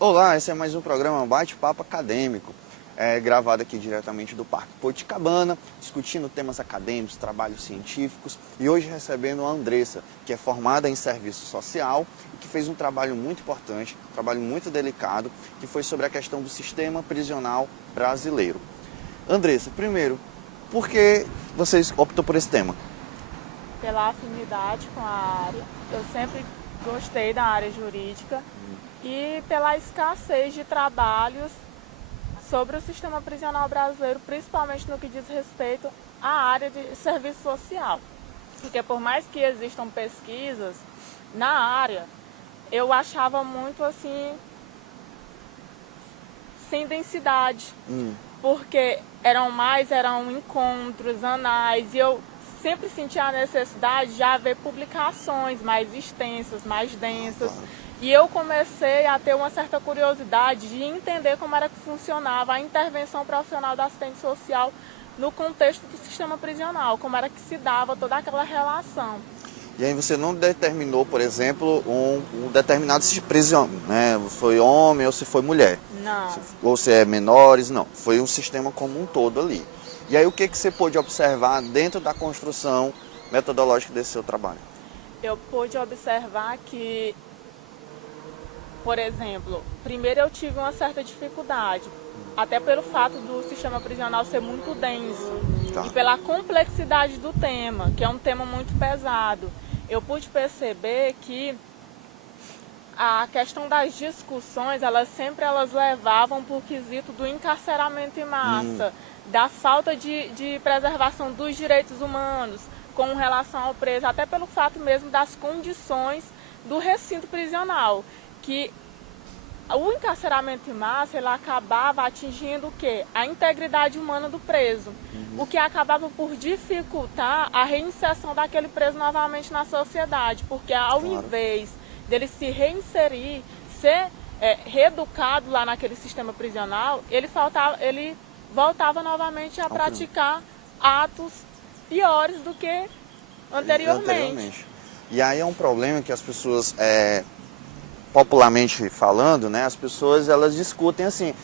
Olá, esse é mais um programa Bate-Papo Acadêmico, gravado aqui diretamente do Parque Poticabana, discutindo temas acadêmicos, trabalhos científicos, e hoje recebendo a Andressa, que é formada em serviço social e que fez um trabalho muito importante, um trabalho muito delicado, que foi sobre a questão do sistema prisional brasileiro. Andressa, primeiro, por que você optou por esse tema? Pela afinidade com a área. Eu sempre gostei da área jurídica e pela escassez de trabalhos sobre o sistema prisional brasileiro, principalmente no que diz respeito à área de serviço social. Porque por mais que existam pesquisas na área, eu achava muito assim, sem densidade, porque eram encontros, anais, e eu sempre senti a necessidade de haver publicações mais extensas, mais densas. E eu comecei a ter uma certa curiosidade de entender como era que funcionava a intervenção profissional da assistente social no contexto do sistema prisional, como era que se dava toda aquela relação. E aí você não determinou, por exemplo, um determinado tipo de prisão, né? Foi homem ou se foi mulher? Não. Ou se é menores, não. Foi um sistema como um todo ali. E aí o que você pôde observar dentro da construção metodológica desse seu trabalho? Eu pude observar que, por exemplo, primeiro eu tive uma certa dificuldade, até pelo fato do sistema prisional ser muito denso, Tá. E pela complexidade do tema, que é um tema muito pesado. Eu pude perceber que a questão das discussões, elas levavam para o quesito do encarceramento em massa, da falta de preservação dos direitos humanos com relação ao preso, até pelo fato mesmo das condições do recinto prisional, que o encarceramento em massa ele acabava atingindo o quê? A integridade humana do preso, o que acabava por dificultar a reinserção daquele preso novamente na sociedade, porque ao invés dele se reinserir, ser reeducado lá naquele sistema prisional, ele voltava novamente a praticar atos piores do que anteriormente. E aí é um problema que as pessoas, popularmente falando, né, as pessoas elas discutem assim,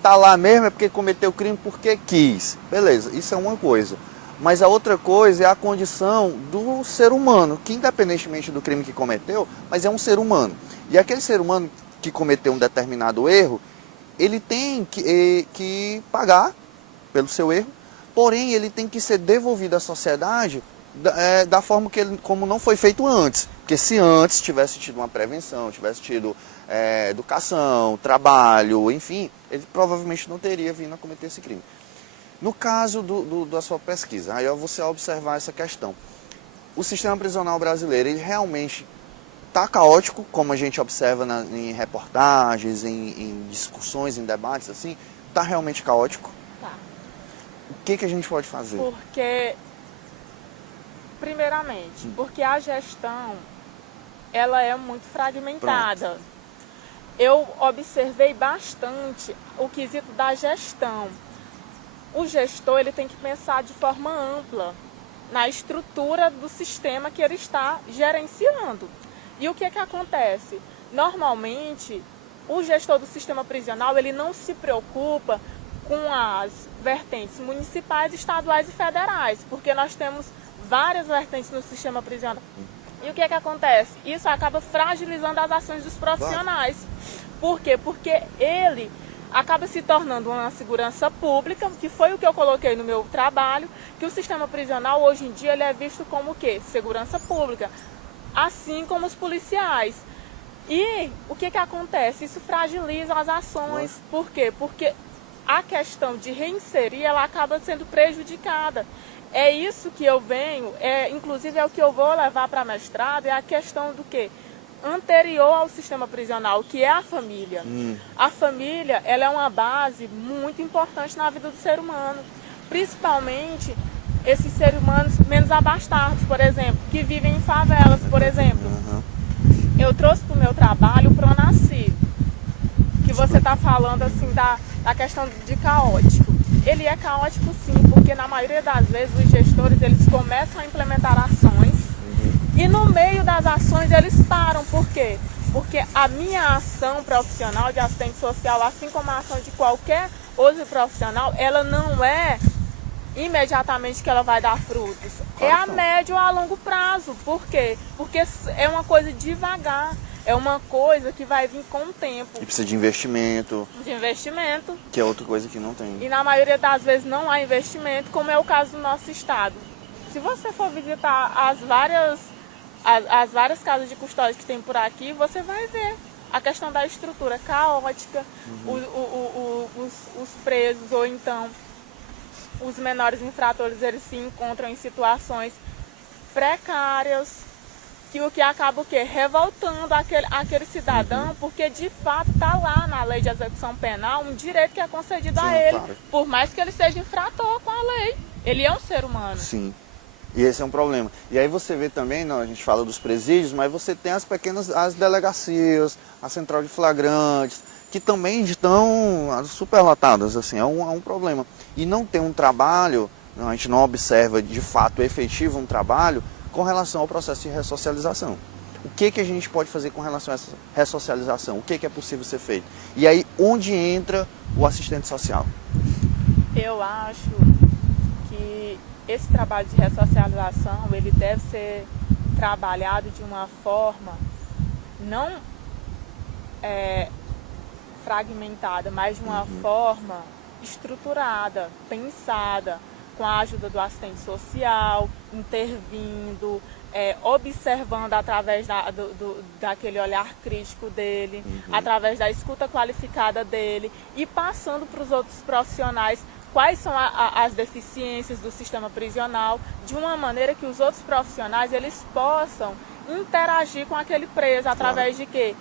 tá lá mesmo é porque cometeu crime porque quis. Beleza, isso é uma coisa. Mas a outra coisa é a condição do ser humano, que independentemente do crime que cometeu, mas é um ser humano. E aquele ser humano que cometeu um determinado erro, ele tem que pagar pelo seu erro, porém ele tem que ser devolvido à sociedade da forma como não foi feito antes. Porque se antes tivesse tido uma prevenção, tivesse tido educação, trabalho, enfim, ele provavelmente não teria vindo a cometer esse crime. No caso da sua pesquisa, aí você observar essa questão. O sistema prisional brasileiro, ele realmente está caótico, como a gente observa em reportagens, em discussões, em debates, assim, está realmente caótico? Tá. O que a gente pode fazer? Primeiramente, porque a gestão, ela é muito fragmentada. Pronto. Eu observei bastante o quesito da gestão. O gestor ele tem que pensar de forma ampla na estrutura do sistema que ele está gerenciando. E o que acontece? Normalmente, o gestor do sistema prisional ele não se preocupa com as vertentes municipais, estaduais e federais, porque nós temos várias vertentes no sistema prisional. E o que acontece? Isso acaba fragilizando as ações dos profissionais. Por quê? Porque ele acaba se tornando uma segurança pública, que foi o que eu coloquei no meu trabalho, que o sistema prisional hoje em dia ele é visto como o quê? Segurança pública, assim como os policiais. E o que acontece? Isso fragiliza as ações. Por quê? Porque a questão de reinserir, ela acaba sendo prejudicada. É isso que eu venho, inclusive é o que eu vou levar para mestrado, é a questão do quê? Anterior ao sistema prisional, que é a família. A família, ela é uma base muito importante na vida do ser humano, principalmente esses seres humanos menos abastados, por exemplo, que vivem em favelas, por exemplo. Eu trouxe para o meu trabalho o Pronasci, que você está falando assim da questão de caótico. Ele é caótico sim, porque na maioria das vezes os gestores eles começam a implementar ações e no meio das ações eles param. Por quê? Porque a minha ação profissional de assistente social, assim como a ação de qualquer outro profissional, ela não é imediatamente que ela vai dar frutos. É a médio ou a longo prazo. Por quê? Porque é uma coisa devagar. É uma coisa que vai vir com o tempo. E precisa de investimento. De investimento. Que é outra coisa que não tem. E na maioria das vezes não há investimento, como é o caso do nosso estado. Se você for visitar as várias casas de custódia que tem por aqui, você vai ver a questão da estrutura caótica, os presos ou então os menores infratores, eles se encontram em situações precárias, que o que acaba o quê? Revoltando aquele cidadão, porque de fato está lá na lei de execução penal um direito que é concedido a ele, claro. Por mais que ele seja infrator com a lei. Ele é um ser humano. Sim. E esse é um problema. E aí você vê também, não, a gente fala dos presídios, mas você tem as delegacias, a central de flagrantes, que também estão superlotadas, assim, é um problema. E não tem um trabalho, a gente não observa de fato efetivo um trabalho com relação ao processo de ressocialização. O que a gente pode fazer com relação a essa ressocialização? O que é possível ser feito? E aí, onde entra o assistente social? Eu acho que esse trabalho de ressocialização, ele deve ser trabalhado de uma forma não fragmentada, mas de uma forma estruturada, pensada, com a ajuda do assistente social, intervindo, observando através daquele olhar crítico dele, através da escuta qualificada dele e passando para os outros profissionais quais são as deficiências do sistema prisional, de uma maneira que os outros profissionais eles possam interagir com aquele preso através de quê?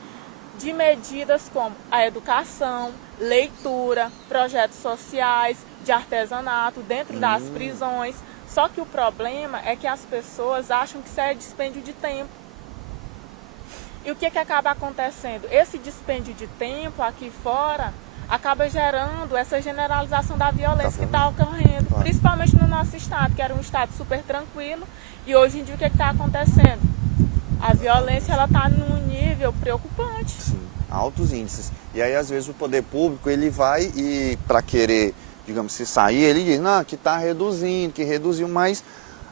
De medidas como a educação, leitura, projetos sociais, de artesanato dentro das prisões. Só que o problema é que as pessoas acham que isso é dispêndio de tempo. E o que acaba acontecendo? Esse dispêndio de tempo aqui fora acaba gerando essa generalização da violência que está ocorrendo, principalmente no nosso estado, que era um estado super tranquilo, e hoje em dia o que está acontecendo? A violência está num nível preocupante. Sim, altos índices. E aí, às vezes, o poder público, ele vai e, para querer, digamos, se sair, ele diz, não, que está reduzindo, que reduziu, mas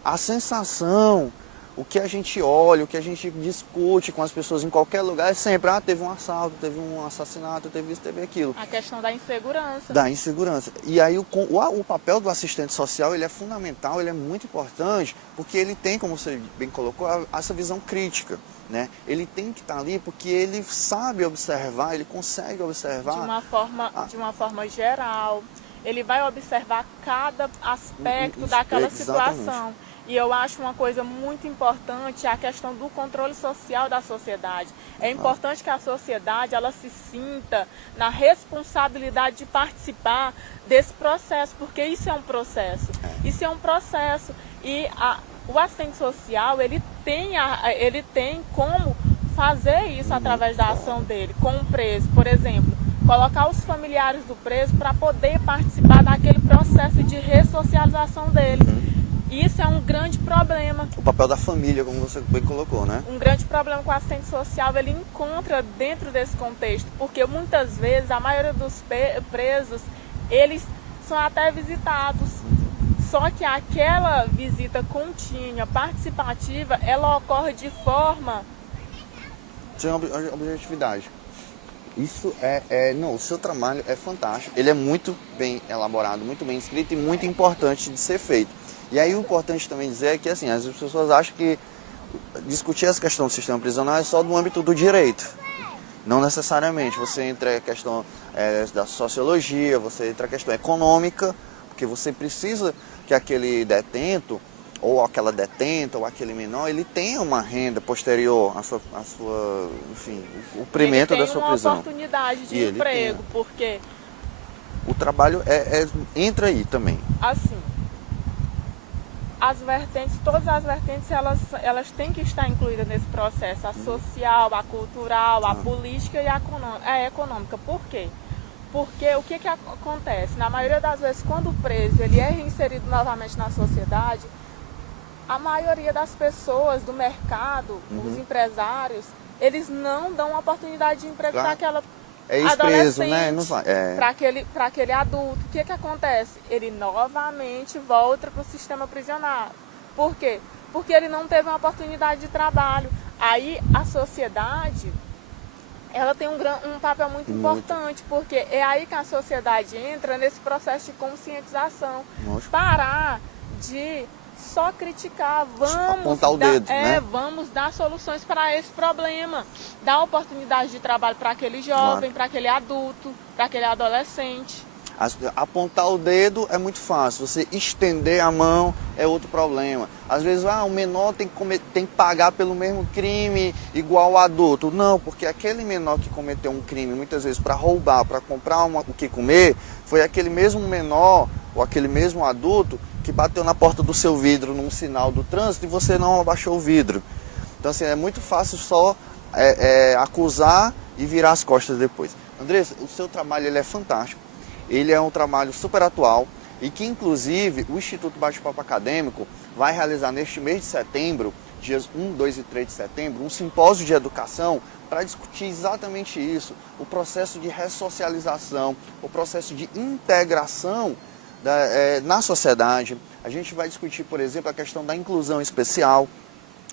a sensação, o que a gente olha, o que a gente discute com as pessoas em qualquer lugar é sempre, teve um assalto, teve um assassinato, teve isso, teve aquilo. A questão da insegurança. Da insegurança. E aí o papel do assistente social, ele é fundamental, ele é muito importante, porque ele tem, como você bem colocou, essa visão crítica, né? Ele tem que estar ali porque ele sabe observar, ele consegue observar. De uma forma geral. Ele vai observar cada aspecto daquela situação. E eu acho uma coisa muito importante a questão do controle social da sociedade. É importante que a sociedade ela se sinta na responsabilidade de participar desse processo, porque isso é um processo. Isso é um processo. E o assistente social, ele tem como fazer isso através da ação dele, com o preso, por exemplo. Colocar os familiares do preso para poder participar daquele processo de ressocialização dele. Isso é um grande problema. O papel da família, como você bem colocou, né? Um grande problema que o assistente social ele encontra dentro desse contexto, porque muitas vezes a maioria dos presos, eles são até visitados. Só que aquela visita contínua, participativa, ela ocorre de forma... Sem objetividade. Isso não, o seu trabalho é fantástico. Ele é muito bem elaborado, muito bem escrito e muito importante de ser feito. E aí o importante também dizer é que assim, as pessoas acham que discutir essa questão do sistema prisional é só do âmbito do direito. Não necessariamente. Você entra a questão da sociologia, você entra a questão econômica, porque você precisa que aquele detento, ou aquela detenta, ou aquele menor, ele tenha uma renda posterior à sua enfim, o cumprimento da sua prisão. Ele tem uma oportunidade de emprego, porque... O trabalho entra aí também. Assim, todas as vertentes, elas têm que estar incluídas nesse processo. A social, a cultural, a política e a econômica. Por quê? Porque o que acontece? Na maioria das vezes, quando o preso ele é reinserido novamente na sociedade, a maioria das pessoas do mercado, os empresários, eles não dão oportunidade de emprego Claro. para aquela É ex-preso, né? adolescente, Não vai. É. para aquele adulto. O que acontece? Ele novamente volta para o sistema prisional. Por quê? Porque ele não teve uma oportunidade de trabalho. Aí a sociedade, ela tem um papel muito importante, porque é aí que a sociedade entra nesse processo de conscientização. Lógico. Parar de só criticar, Apontar o dedo, né? Vamos dar soluções para esse problema, dar oportunidade de trabalho para aquele jovem, para aquele adulto, para aquele adolescente. Apontar o dedo é muito fácil, você estender a mão é outro problema. Às vezes, o menor tem que pagar pelo mesmo crime igual o adulto. Não, porque aquele menor que cometeu um crime, muitas vezes para roubar, para comprar o que comer, foi aquele mesmo menor ou aquele mesmo adulto que bateu na porta do seu vidro num sinal do trânsito e você não abaixou o vidro. Então, assim, é muito fácil só acusar e virar as costas depois. Andressa, o seu trabalho ele é fantástico. Ele é um trabalho super atual e que, inclusive, o Instituto Bate-Papo Acadêmico vai realizar neste mês de setembro, dias 1, 2 e 3 de setembro, um simpósio de educação para discutir exatamente isso, o processo de ressocialização, o processo de integração na sociedade. A gente vai discutir, por exemplo, a questão da inclusão especial,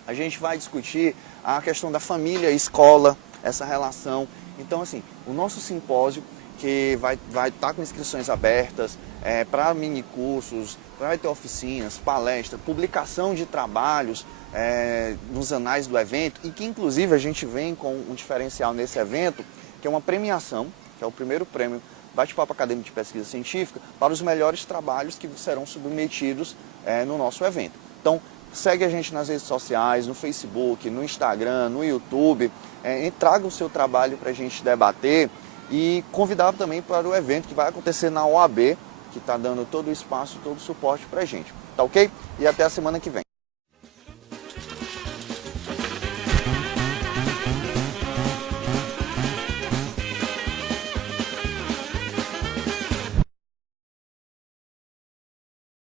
a gente vai discutir a questão da família e escola, essa relação. Então, assim, o nosso simpósio, que vai estar com inscrições abertas para mini cursos, vai ter oficinas, palestras, publicação de trabalhos nos anais do evento e que inclusive a gente vem com um diferencial nesse evento, que é uma premiação, que é o primeiro prêmio Bate-Papo Acadêmico de Pesquisa Científica para os melhores trabalhos que serão submetidos no nosso evento. Então, segue a gente nas redes sociais, no Facebook, no Instagram, no YouTube, traga o seu trabalho para a gente debater. E convidar também para o evento que vai acontecer na OAB, que está dando todo o espaço, todo o suporte para a gente. Tá ok? E até a semana que vem.